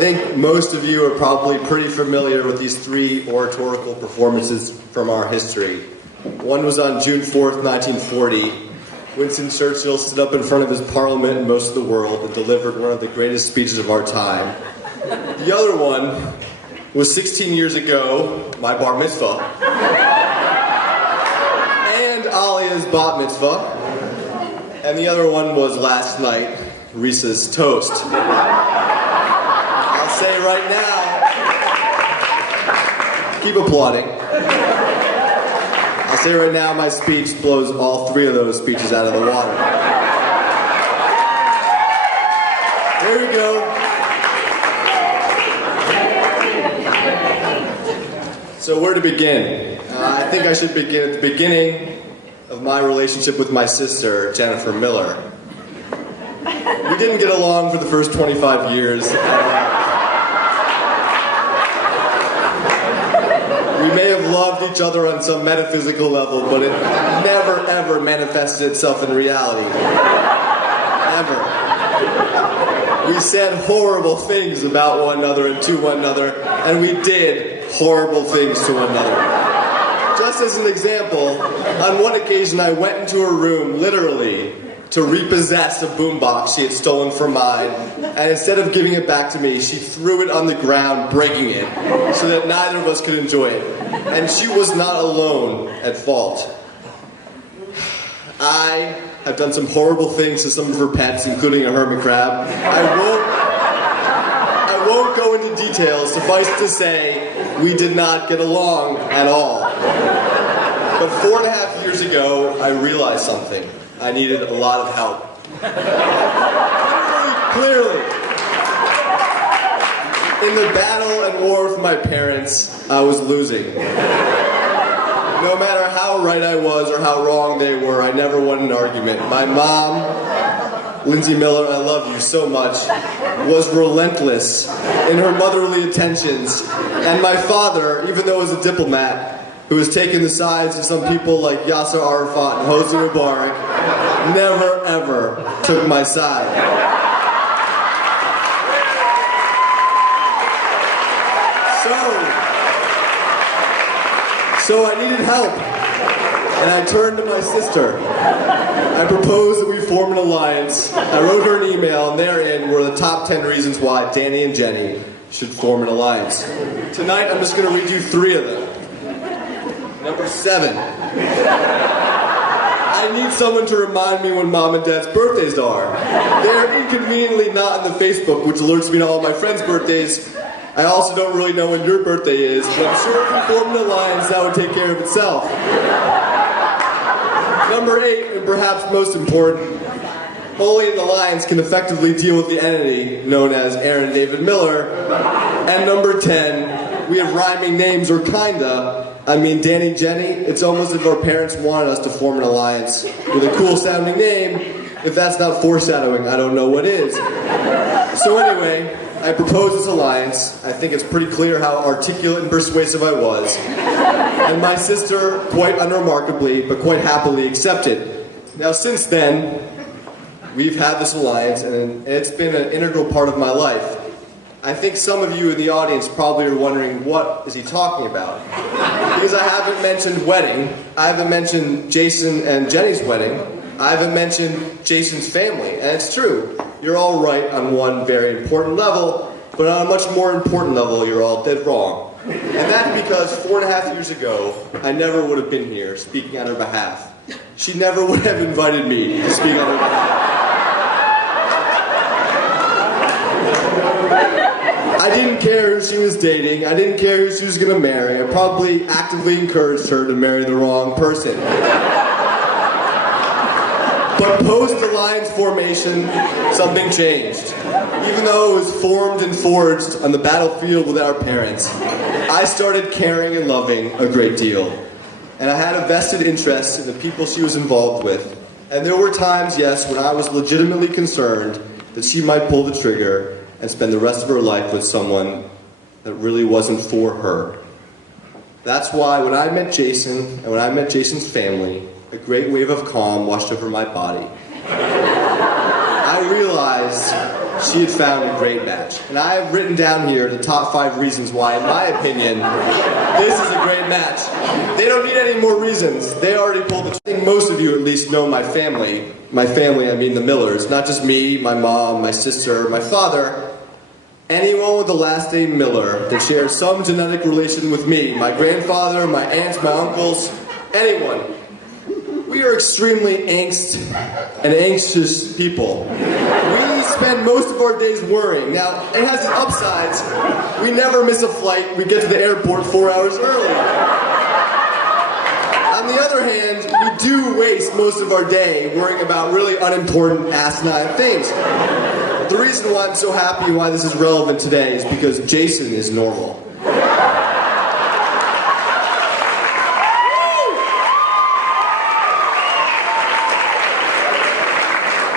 think most of you are probably pretty familiar with these three oratorical performances from our history. One was on June 4th, 1940. Winston Churchill stood up in front of his parliament in most of the world and delivered one of the greatest speeches of our time. The other one was 16 years ago, my bar mitzvah, and Alia's bat mitzvah. And the other one was last night, Risa's toast. I'll say right now, keep applauding. I'll say right now, my speech blows all three of those speeches out of the water. There we go. So where to begin? I think I should begin at the beginning of my relationship with my sister, Jennifer Miller. We didn't get along for the first 25 years. We may have loved each other on some metaphysical level, but it never, ever manifested itself in reality. Ever. We said horrible things about one another and to one another, and we did horrible things to one another. Just as an example, on one occasion I went into her room, literally, to repossess a boombox she had stolen from mine, and instead of giving it back to me, she threw it on the ground, breaking it, so that neither of us could enjoy it. And she was not alone at fault. I have done some horrible things to some of her pets, including a hermit crab. I won't go into details. Suffice to say, we did not get along at all. But 4.5 years ago, I realized something. I needed a lot of help. Clearly. In the battle and war with my parents, I was losing. No matter how right I was or how wrong they were, I never won an argument. My mom, Lindsay Miller, I love you so much, was relentless in her motherly attentions. And my father, even though he was a diplomat, who has taken the sides of some people like Yasser Arafat and Hosni Mubarak, never ever took my side. So I needed help, and I turned to my sister. I proposed that we form an alliance. I wrote her an email, and therein were the top 10 reasons why Danny and Jenny should form an alliance. Tonight, I'm just going to read you 3 of them. Number 7. I need someone to remind me when Mom and Dad's birthdays are. They're inconveniently not in the Facebook, which alerts me to all my friends' birthdays. I also don't really know when your birthday is, but I'm sure if we formed an alliance, that would take care of itself. Number 8, and perhaps most important, only an alliance can effectively deal with the entity known as Aaron David Miller. And number 10, we have rhyming names, or kinda. I mean, Danny, Jenny, it's almost as if our parents wanted us to form an alliance with a cool sounding name. If that's not foreshadowing, I don't know what is. So anyway, I proposed this alliance. I think it's pretty clear how articulate and persuasive I was. And my sister, quite unremarkably, but quite happily accepted. Now since then, we've had this alliance, and it's been an integral part of my life. I think some of you in the audience probably are wondering, what is he talking about? Because I haven't mentioned wedding. I haven't mentioned Jason and Jenny's wedding. I haven't mentioned Jason's family. And it's true. You're all right on one very important level, but on a much more important level, you're all dead wrong. And that's because 4.5 years ago, I never would have been here speaking on her behalf. She never would have invited me to speak on her behalf. I didn't care who she was dating. I didn't care who she was going to marry. I probably actively encouraged her to marry the wrong person. But post-alliance formation, something changed. Even though it was formed and forged on the battlefield with our parents, I started caring and loving a great deal. And I had a vested interest in the people she was involved with. And there were times, yes, when I was legitimately concerned that she might pull the trigger and spend the rest of her life with someone that really wasn't for her. That's why when I met Jason, and when I met Jason's family, a great wave of calm washed over my body. I realized she had found a great match. And I have written down here the top 5 reasons why, in my opinion, this is a great match. They don't need any more reasons. They already pulled the... I think most of you at least know my family. My family, I mean the Millers. Not just me, my mom, my sister, my father. Anyone with the last name Miller that shares some genetic relation with me, my grandfather, my aunts, my uncles, anyone. We are extremely anxious people. We spend most of our days worrying. Now, it has its upsides. We never miss a flight. We get to the airport 4 hours early. On the other hand, we do waste most of our day worrying about really unimportant, asinine things. The reason why I'm so happy and why this is relevant today is because Jason is normal.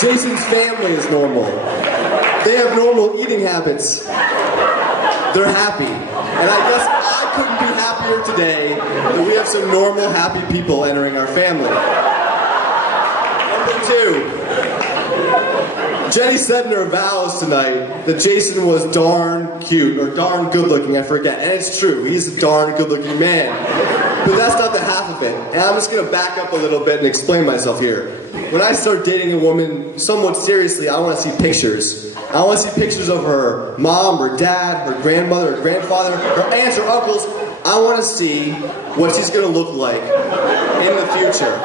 Jason's family is normal. They have normal eating habits. They're happy. And I guess I couldn't be happier today that we have some normal, happy people entering our family. Number 2. Jenny said in her vows tonight that Jason was darn cute, or darn good looking, I forget. And it's true, he's a darn good looking man. But that's not the half of it. And I'm just going to back up a little bit and explain myself here. When I start dating a woman somewhat seriously, I want to see pictures. I want to see pictures of her mom, her dad, her grandmother, her grandfather, her aunts, her uncles. I want to see what she's going to look like in the future.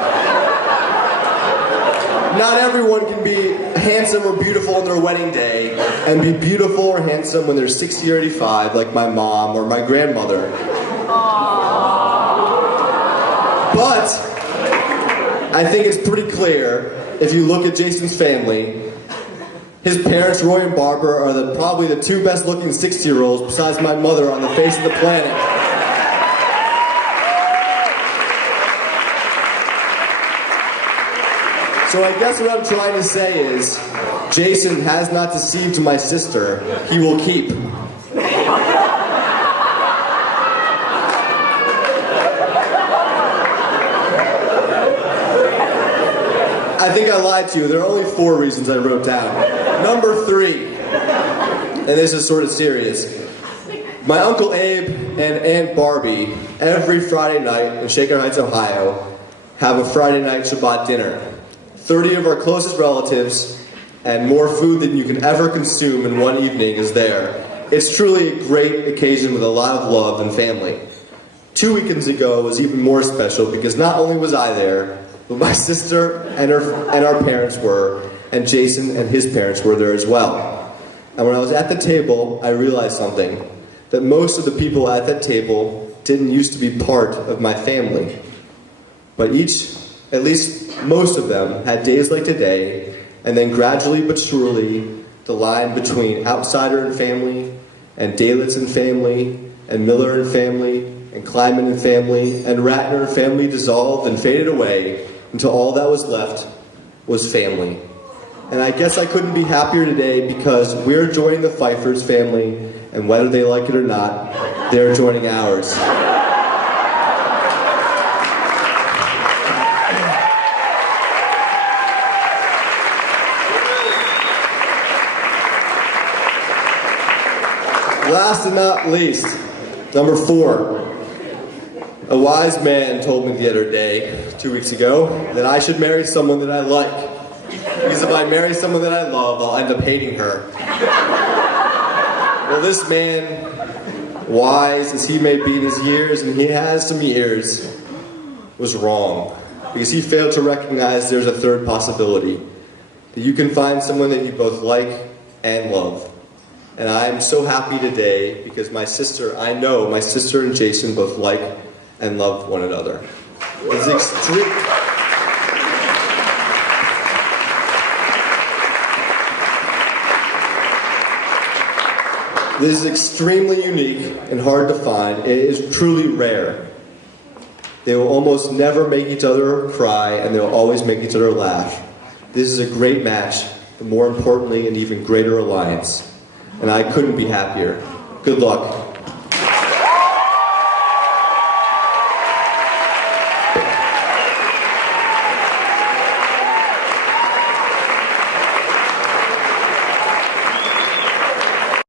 Not everyone can be handsome or beautiful on their wedding day and be beautiful or handsome when they're 60 or 85 like my mom or my grandmother. But I think it's pretty clear if you look at Jason's family. His parents, Roy and Barbara, are probably the 2 best looking 60-year-olds besides my mother on the face of the planet. So I guess what I'm trying to say is, Jason has not deceived my sister. He will keep. I think I lied to you. There are only 4 reasons I wrote down. Number 3, and this is sort of serious. My Uncle Abe and Aunt Barbie, every Friday night in Shaker Heights, Ohio, have a Friday night Shabbat dinner. 30 of our closest relatives, and more food than you can ever consume in one evening is there. It's truly a great occasion with a lot of love and family. 2 weekends ago was even more special because not only was I there, but my sister and our parents were, and Jason and his parents were there as well. And when I was at the table, I realized something, that most of the people at that table didn't used to be part of my family. But each, at least most of them, had days like today, and then gradually but surely, the line between outsider and family, and Dalitz and family, and Miller and family, and Kleiman and family, and Ratner and family dissolved and faded away, until all that was left was family. And I guess I couldn't be happier today because we're joining the Pfeiffer's family, and whether they like it or not, they're joining ours. Last and not least, number 4. A wise man told me the other day, 2 weeks ago, that I should marry someone that I like. Because if I marry someone that I love, I'll end up hating her. Well, this man, wise as he may be in his years, and he has some years, was wrong. Because he failed to recognize there's a 3rd possibility. That you can find someone that you both like and love. And I'm so happy today because I know my sister and Jason both like and love one another. This is extremely unique and hard to find. It is truly rare. They will almost never make each other cry, and they will always make each other laugh. This is a great match, but more importantly, an even greater alliance. And I couldn't be happier. Good luck.